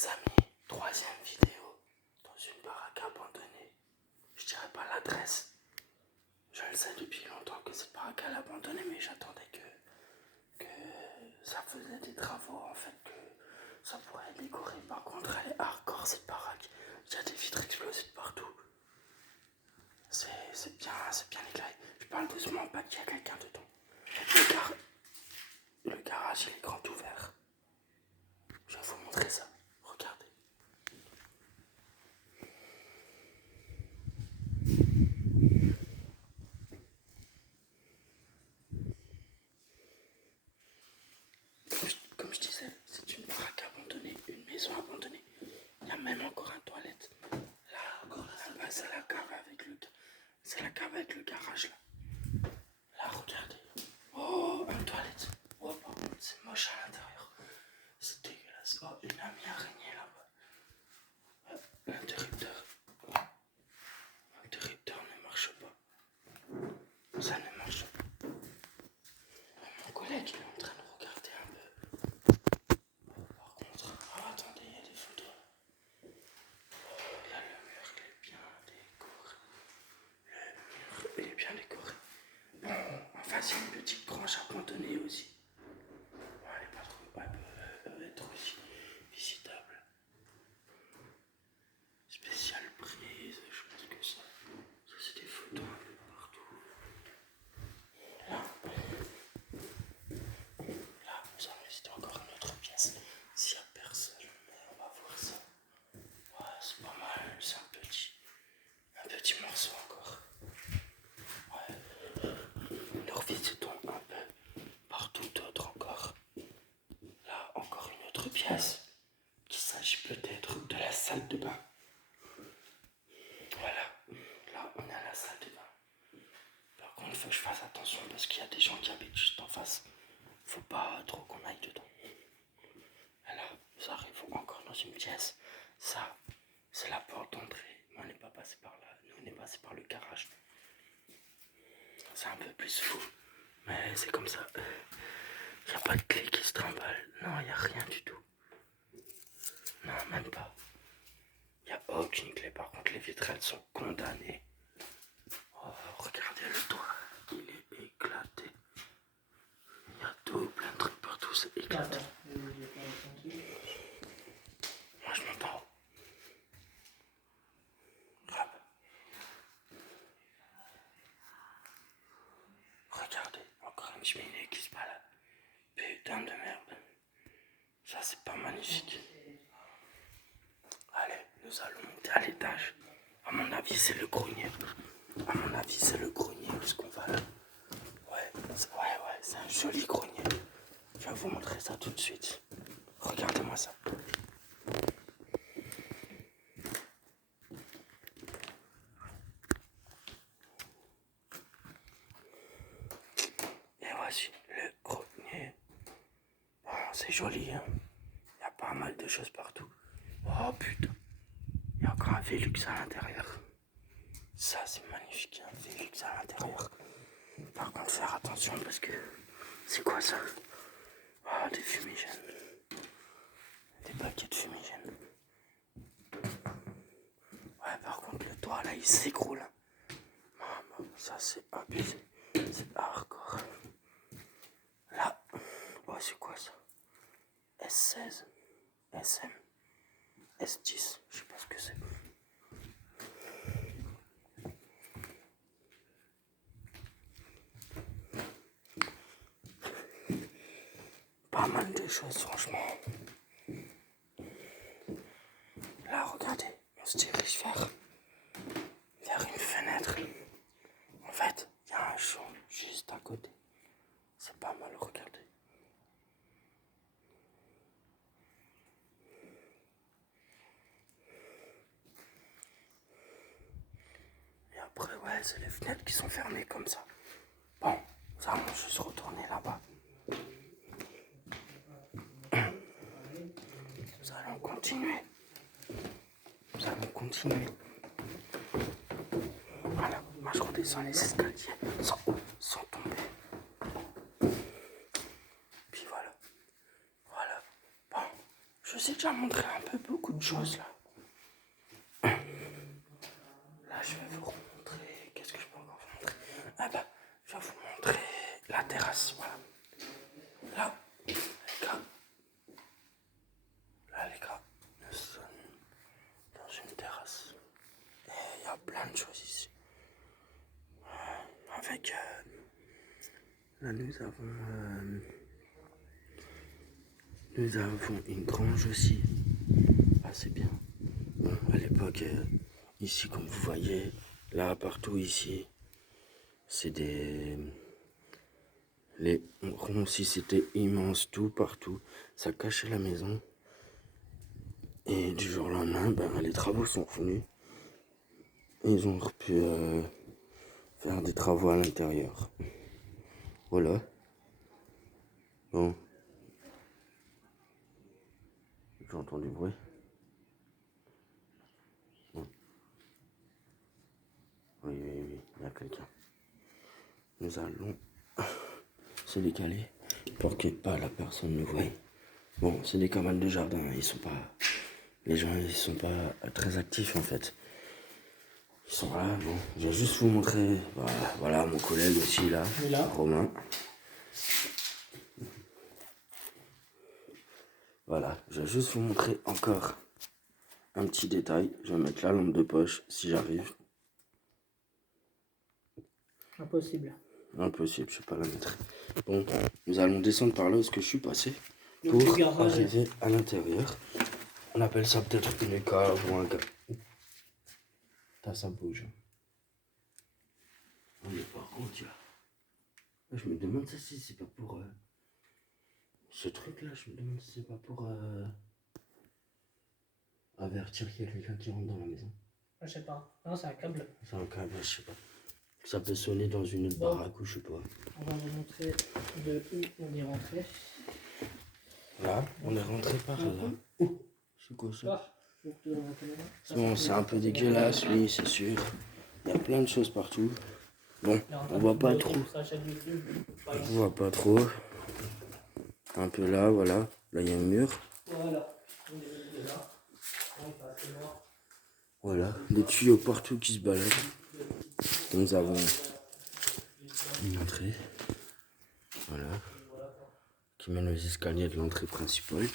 Les amis, troisième vidéo dans une baraque abandonnée. Je dirais pas l'adresse. Je le sais depuis longtemps que cette baraque est abandonnée, mais j'attendais que ça faisait des travaux en fait, que ça pourrait être décoré. Par contre, elle est hardcore cette baraque. Il y a des vitres explosées de partout. C'est bien éclairé. Je parle doucement, pas qu'il y a quelqu'un dedans. Le garage il est grand ouvert. Je vais vous montrer ça. Regardez. Comme je disais, c'est une baraque abandonnée, une maison abandonnée. Il y a même encore une toilette. Là, encore là-bas, c'est la cave avec le garage là. Là, regardez. Oh, une toilette. Oh, par contre, c'est moche à l'intérieur. C'est dégueulasse. Oh, une amie araignée là-bas. L'interrupteur. L'interrupteur ne marche pas. Ça ne marche pas. Mon collègue il est en train de regarder un peu. Par contre, oh, attendez, il y a des photos. Là, le mur il est bien décoré. Le mur il est bien décoré. Bon, en face, il y a une petite grange abandonnée aussi. Elle est pas trop. Elle peut être aussi visitable. Spécial prise, je pense que ça c'est des photos un peu partout. Là, nous allons visiter encore une autre pièce. S'il n'y a personne, on va voir ça. Ouais, c'est pas mal, c'est un petit morceau encore. Ouais. Nous revisitons un peu partout d'autres encore. Là, encore une autre pièce. Qu'il s'agit peut-être de la salle de bain. Voilà, là on est à la salle de bain. Par contre, il faut que je fasse attention parce qu'il y a des gens qui habitent juste en face. Faut pas trop qu'on aille dedans. Alors, nous arrivons encore dans une pièce. Ça, c'est la porte d'entrée. Mais on n'est pas passé par là. Nous, on est passé par le garage. C'est un peu plus fou. Mais c'est comme ça. Il n'y a pas de clé qui se trimballe. Non, il n'y a rien du tout. Non, même pas. Il n'y a aucune clé. Par contre, les vitres, elles sont condamnées. Oh, regardez le toit. Il est éclaté. Il y a tout, plein de trucs partout. C'est éclaté. Moi, je monte en haut. Grave. Regardez, encore une cheminée qui se balade. Putain de merde. Ça, c'est pas magnifique. Allez, nous allons monter à l'étage. À mon avis, c'est le grenier. À mon avis, c'est le grenier puisqu'on va là. Ouais, c'est un joli grenier. Je vais vous montrer ça tout de suite. Regardez-moi ça. Et voici le grenier. Bon, c'est joli, hein. Il y a pas mal de choses partout. Oh putain. Il y a encore un Velux à l'intérieur. Ça, c'est magnifique, un Velux à l'intérieur. Par contre, faire attention parce que... C'est quoi ça? Oh, des fumigènes. Des paquets de fumigènes. Ouais, par contre, le toit, là, il s'écroule. Oh, ça, c'est abusé. C'est hardcore. Là, oh, c'est quoi ça? S16, SM, S10, je sais pas ce que c'est. Pas mal de choses, franchement. Là, regardez, on se dirige vers une fenêtre. En fait, il y a un champ juste à côté. C'est pas mal, regardez. Et après, ouais, c'est les fenêtres qui sont fermées comme ça. Bon, ça, on va juste retourner là-bas. Nous allons continuer. Voilà, moi je redescends les escaliers sans tomber. Puis voilà. Bon, je vous ai déjà montré un peu beaucoup de choses là. Là, je vais vous remontrer. Qu'est-ce que je peux encore vous montrer? Ah bah, je vais vous montrer la terrasse. Voilà. Là, les gars. Là, les gars, nous sommes dans une terrasse. Et il y a plein de choses ici. Avec. Là, nous avons une grange aussi. Ah, c'est bien. Bon, à l'époque, ici, comme vous voyez, là, partout ici, c'est des. Les ronds aussi, c'était immense, tout partout. Ça cachait la maison. Et du jour au lendemain, les travaux sont revenus. Et ils ont pu faire des travaux à l'intérieur. Voilà. Bon. J'entends du bruit. Bon. Oui, il y a quelqu'un. Nous allons se décaler pour que pas la personne nous voie. Bon, c'est des cabanes de jardin, ils sont pas. Les gens, ils sont pas très actifs en fait. Ils sont là, bon. Je vais juste vous montrer. Voilà mon collègue aussi là, Romain. Voilà, je vais juste vous montrer encore un petit détail. Je vais mettre la lampe de poche si j'arrive. Impossible. Impossible, je ne vais pas la mettre. Bon, nous allons descendre par là où je suis passé pour arriver à l'intérieur. On appelle ça peut-être une cave ou un gars. Ça bouge. Mais par contre, je me demande si c'est pas pour... Ce truc-là, je me demande si c'est pas pour avertir qu'il y a quelqu'un qui rentre dans la maison. Je sais pas. Non, c'est un câble. C'est un câble, je sais pas. Ça peut sonner dans une autre baraque ou je sais pas. On va vous montrer de où on est rentré. Là, on est rentré par là. C'est quoi ça? Bon, c'est un peu dégueulasse, oui, c'est sûr. Il y a plein de choses partout. Bon, on voit pas trop. On voit pas trop. Un peu là, voilà. Là, il y a un mur. Voilà, des tuyaux partout qui se baladent. Nous avons une entrée. Voilà. Qui mène aux escaliers de l'entrée principale.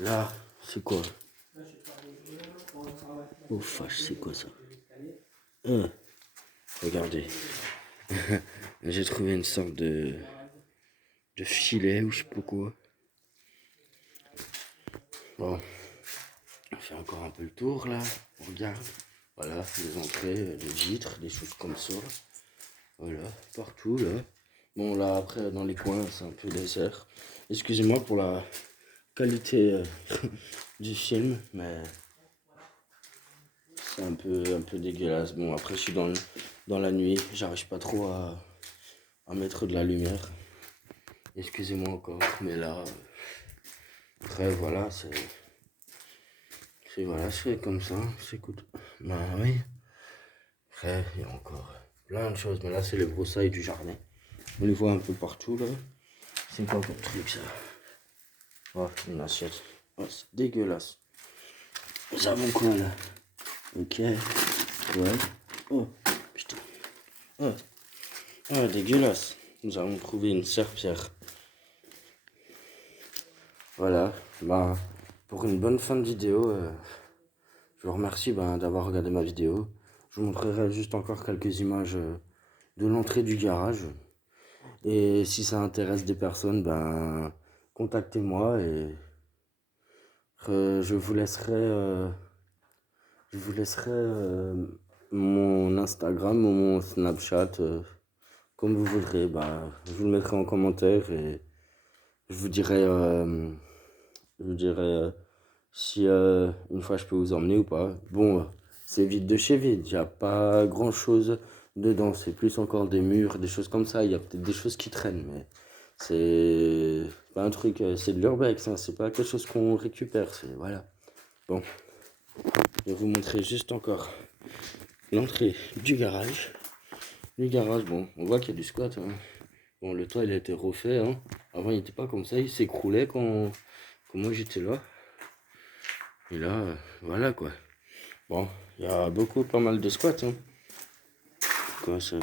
Là, c'est quoi? Oh, fâche, c'est quoi ça? Regardez. J'ai trouvé une sorte de filet ou je sais pas quoi. Bon. On fait encore un peu le tour là. On regarde. Voilà, les entrées, les vitres, des choses comme ça. Voilà, partout là. Bon là après dans les coins c'est un peu désert. Excusez-moi pour la qualité du film, mais c'est un peu dégueulasse. Bon après je suis dans la nuit, j'arrive pas trop à mettre de la lumière. Excusez-moi encore, mais là après voilà c'est voilà, c'est comme ça, c'est cool. Bah oui. Après il y a encore plein de choses, mais là c'est les broussailles du jardin. On les voit un peu partout là. C'est quoi comme truc ça? Oh, une assiette. Oh, c'est dégueulasse. Nous avons quoi là? Ok. Ouais. Oh, putain. Oh. Oh, dégueulasse. Nous avons trouvé une serpillère. Voilà. Bah, pour une bonne fin de vidéo, je vous remercie d'avoir regardé ma vidéo. Je vous montrerai juste encore quelques images de l'entrée du garage. Et si ça intéresse des personnes, contactez-moi et je vous laisserai mon Instagram ou mon Snapchat comme vous voudrez. Je vous le mettrai en commentaire et je vous dirai si une fois je peux vous emmener ou pas. Bon, c'est vide de chez vide, il n'y a pas grand chose dedans, c'est plus encore des murs, des choses comme ça. Il y a peut-être des choses qui traînent, mais c'est pas un truc, c'est de l'urbex, hein, c'est pas quelque chose qu'on récupère, c'est voilà. Bon, je vais vous montrer juste encore l'entrée du garage. Le garage, bon, on voit qu'il y a du squat, hein. Bon, le toit il a été refait, hein. Avant il n'était pas comme ça, il s'écroulait quand moi j'étais là. Et là, voilà quoi. Bon, il y a pas mal de squats. Hein. Quoi, ça